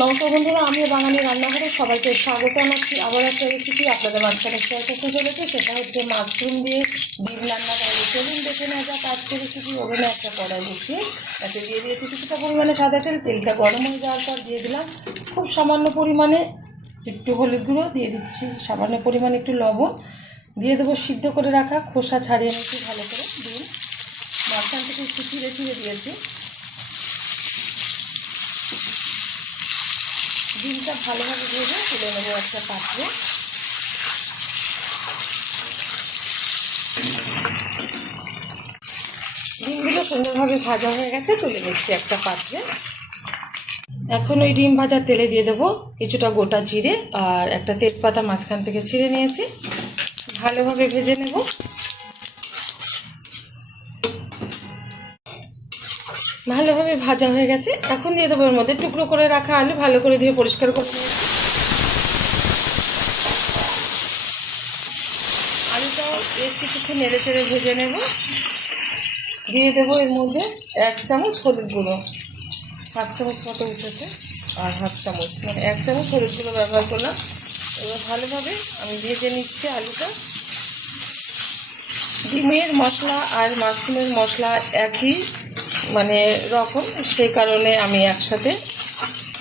নমস্কার বন্ধুরা, আমি বাঙালি রান্নাঘরে সবাইকে স্বাগত জানাচ্ছি। আবার একটা রেসিপি আপনাদের মাঝখানে শেয়ার করতে চলেছে, সেটা হচ্ছে মাশরুম দিয়ে ডিম রান্না করে। চলুন দেখে নেওয়া যাক আজকে রেসিপি। ওভেনে একটা কড়াই বসিয়ে তাতে দিয়ে দিয়েছি কিছুটা পরিমাণে সাদা তেল। তেলটা গরম হয়ে যাওয়ার পর দিয়ে দিলাম খুব সামান্য পরিমাণে একটু হলুদ গুঁড়ো, দিয়ে দিচ্ছি সামান্য পরিমাণে একটু লবণ, দিয়ে দেবো সিদ্ধ করে রাখা খোসা ছাড়িয়ে নিচ্ছি ভালো করে ডিম, মাঝখান থেকে একটু চিড়ে চিড়ে দিয়েছি। ডিমটা ভালোভাবে ভেজে তুলে নেবো একটা পাত্রে। ডিমগুলো সুন্দরভাবে ভাজা হয়ে গেছে, তুলে নিচ্ছি একটা পাত্রে। এখন ওই ডিম ভাজার তেলে দিয়ে দেবো কিছুটা গোটা জিরে আর একটা তেজপাতা মাঝখান থেকে ছিঁড়ে নিয়েছি, ভালোভাবে ভেজে নেব। ভালোভাবে ভাজা হয়ে গেছে, এখন দিয়ে দেবো এর মধ্যে টুকরো করে রাখা আলু, ভালো করে ধুয়ে পরিষ্কার করে নিয়েছি। আলুটাও বেশ কিছুক্ষণ নেড়ে চেড়ে ভেজে নেব। দিয়ে দেবো এর মধ্যে 1 চামচ হলুদ গুঁড়ো, 1/2 চামচ মতো উঠেছে, আর 1/2 চামচ মানে 1 চামচ হলুদ গুঁড়ো ব্যবহার করলাম। এবার ভালোভাবে আমি ভেজে নিচ্ছি আলুটা। ডিমের মশলা আর মাশরুমের মশলা একই মানে রকম, সেই কারণে আমি একসাথে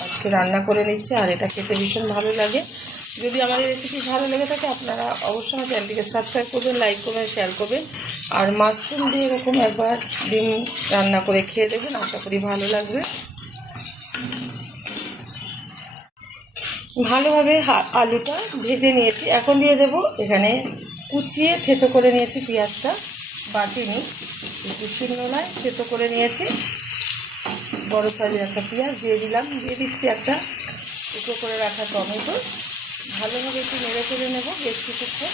আজকে রান্না করে নিচ্ছি, আর এটা খেতে ভীষণ ভালো লাগে। যদি আমার এই রেসিপি ভালো লেগে থাকে আপনারা অবশ্যই আমার চ্যানেলটিকে সাবস্ক্রাইব করবেন, লাইক করবেন, শেয়ার করবেন। আর মাশরুম দিয়ে এরকম একবার ডিম রান্না করে খেয়ে দেবেন, আশা করি ভালো লাগবে। ভালোভাবে আলুটা ভেজে নিয়েছি, এখন দিয়ে দেব এখানে কুচিয়ে থেতো করে নিয়েছি পেঁয়াজটা, বাটিনি, একটু শিলনোড়ায় থেতো করে নিয়েছি বড় সাইজের একটা পেঁয়াজ দিয়ে দিলাম। দিয়ে দিচ্ছি একটা টুকরো করে রাখা টমেটো, ভালোভাবে একটু নেড়ে চেড়ে নেব বেশ কিছুক্ষণ।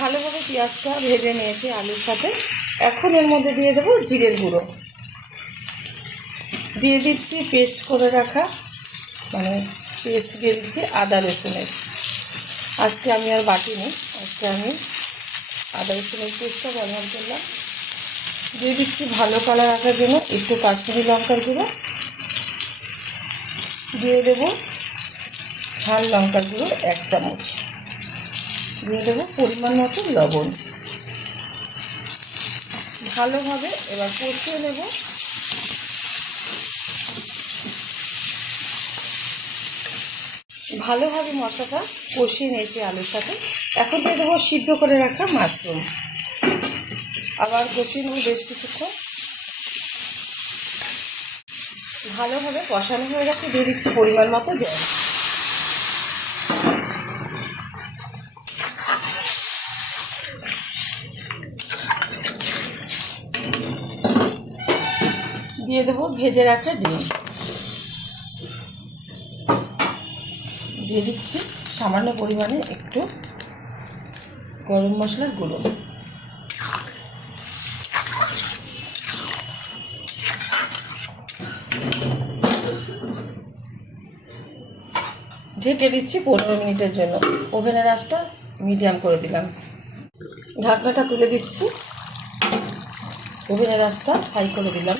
ভালোভাবে পেঁয়াজটা ভেজে নিয়েছি আলুর সাথে। এখন এর মধ্যে দিয়ে দেবো জিরের গুঁড়ো, দিয়ে দিচ্ছি পেস্ট করে রাখা মানে পেস্ট দিয়ে দিচ্ছি আদা রসুনের। আজকে আমি আর বাটিনি, আজকে আমি আদা রসুনের পেস্টটা ব্যবহার করলাম। দিয়ে দিচ্ছি ভালো কালার আসার জন্য একটু কাশ্মীরি লঙ্কার গুঁড়ো, দিয়ে দেবো ঝাল লঙ্কার গুঁড়ো 1 চামচ, দিয়ে দেবো পরিমাণ মতো লবণ। ভালোভাবে এবার কষিয়ে নেব। ভালোভাবে মশলাটা কষিয়ে নিয়েছি আলুর সাথে। এখন দিয়ে দেবো সিদ্ধ করে রাখা মাশরুম, আবার কষিয়ে নেব বেশ কিছুক্ষণ। ভালোভাবে কষানো হয়ে গেছে, দিয়ে দিচ্ছি পরিমাণ মতো জল। দিয়ে দেবো ভেজে রাখা ডিম, দিয়ে দিচ্ছি সামান্য পরিমাণে একটু গরম মশলার গুঁড়ো, ঢেকে দিচ্ছি 15 মিনিটের জন্য। ওভেনের আঁচটা মিডিয়াম করে দিলাম, ঢাকনাটা তুলে দিচ্ছি, ওভেনের আঁচটা হাই করে দিলাম।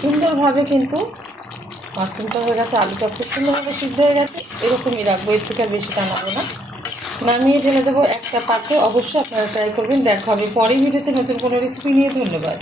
সুন্দরভাবে কিন্তু মাশরুমটা হয়ে গেছে, আলুটা খুব সুন্দরভাবে সিদ্ধ হয়ে গেছে। এরকমই রাখবো, এর থেকে আর বেশি টানাবো না। নামিয়ে ঢেলে দেবো একটা পাত্রে। অবশ্যই আপনারা ট্রাই করবেন। দেখা হবে পরের ভিডিওতে নতুন কোনো রেসিপি নিয়ে। ধন্যবাদ।